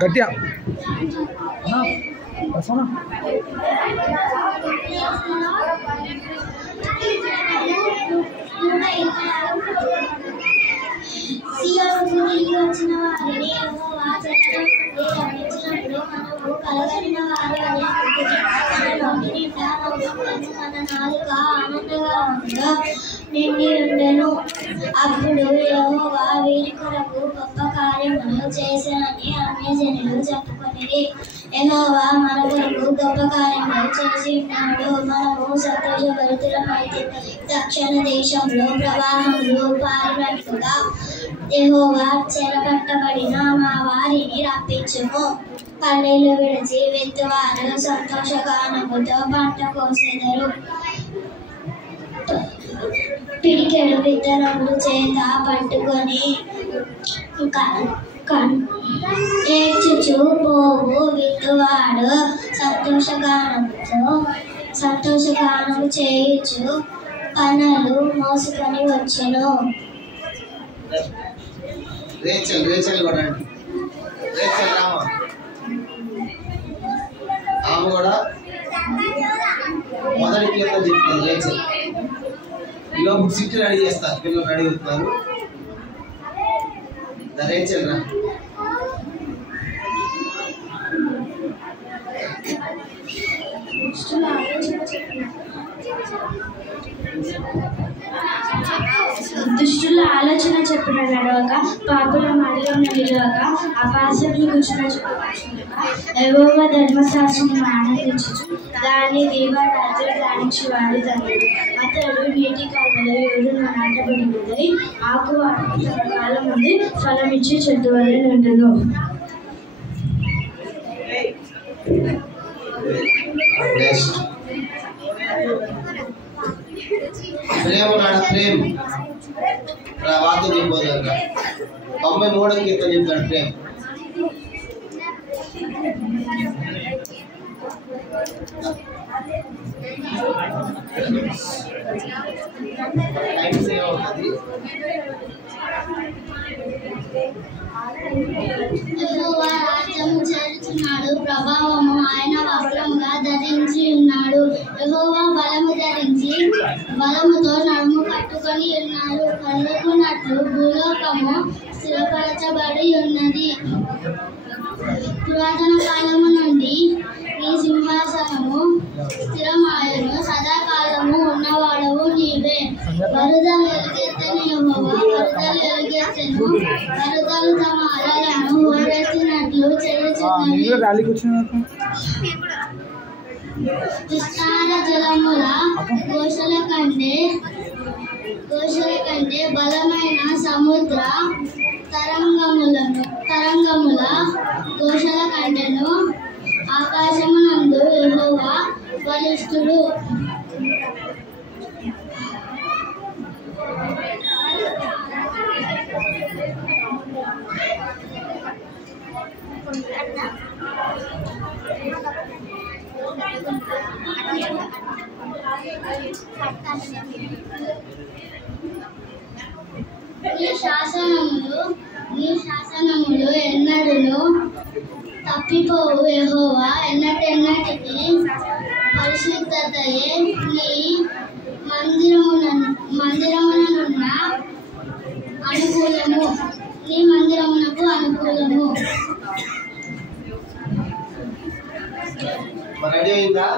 గట్టిగా వచ్చిన వారిని మనము కలగలిన వారు మన నాలుక ఆనందంగా నిండి ఉండెను. అప్పుడు యెహోవా వీరి కొరకు గొప్ప కార్యములు చేశానని అన్యజనులు చెప్పుకొనిరి. యెహోవా మన కొరకు గొప్ప కార్యములు చేసి ఉన్నాడు. మనము సంతోషభరితులమైతే దక్షిణ దేశంలో ప్రవాహములు పారినట్లుగా యెహోవా చెరపట్టబడిన మా వారిని రప్పించుము. పల్లెలు విడిచి విత్తువారు సంతోషగానముతో పంట కోసెదరు. పిడికెడు విత్తనములు చేత పట్టుకొని ఏడ్చుచు పోవు విత్తువాడు సంతోషగానము చేయుచు పనులు మోసుకొని వచ్చెను. ఆమె కూడా మొదటి కీర్తన చెప్తుంది. రేచల్ ఇలా సిటీ రెడీ చేస్తారు, పిల్లలు రెడీ అవుతున్నారు. రేచల్ రా దుష్టుల ఆలోచన చెప్పిన నడవక, పాపుల మార్గం నిలవక, అపాసకులు కూర్చున్న యెహోవా ధర్మశాస్త్రమును ఆనందించుచు దాన్ని దీవారాత్రి ధ్యానించువాడు ధన్యుడు. అతడు నీటి కాలంలో ఎవరు నాటబడినదై ఆకు తన కాలం ముందు ఫలమిచ్చి చెట్టు వలె నుండును. ప్రేమ నాడ ప్రేమ్ వాక్యం చెప్పోదు. 93వ కీర్తన చెప్తాడు ప్రేమ్. టైం సేవ్ అవుతుంది. యెహోవా రాజ్యము చేరుచున్నాడు, ప్రభావము ఆయన వస్త్రముగా ధరించి ఉన్నాడు. యెహోవా బలము ధరించి బలముతో నడుము కట్టుకొని ఉన్నాడు. కళ్ళకున్నట్లు భూలోకము స్థిరపరచబడి ఉన్నది. పురాతన కాలము నుండి నీ సింహాసనము స్థిరమాయను, సదాకాలము ఉన్నవాడవు నీవే. వరదలు ఎలుగెత్తని యెహోవా వరదలు ఎలుగెత్తెను, వరదలు తమ అలలను హోరెత్తినట్లు చేయుచున్నవి. విస్తార జలముల ఘోషల కంటే బలమైన సముద్ర తరంగముల ఘోషల కంటెను ఆకాశమునందు యెహోవా బలిష్ఠుడు. నీ శాసనములు ఎన్నడూను తప్పిపోవు. యెహోవా ఎన్నటెన్నటికి పరిశుద్ధతయే నీ మందిరముననున్న అనుకూలము. నీ మందిరమునకు అనుకూలము. రెడీ అయిందా?